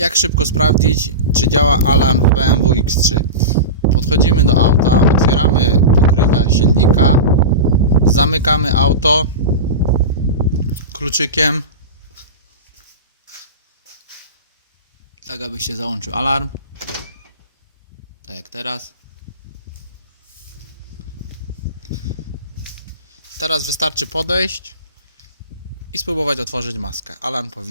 Jak szybko sprawdzić, czy działa alarm w BMW X3? Podchodzimy do auta, otwieramy pokrywę silnika, zamykamy auto kluczykiem, tak aby się załączył alarm, tak jak teraz. Teraz wystarczy podejść i spróbować otworzyć maskę. Alarm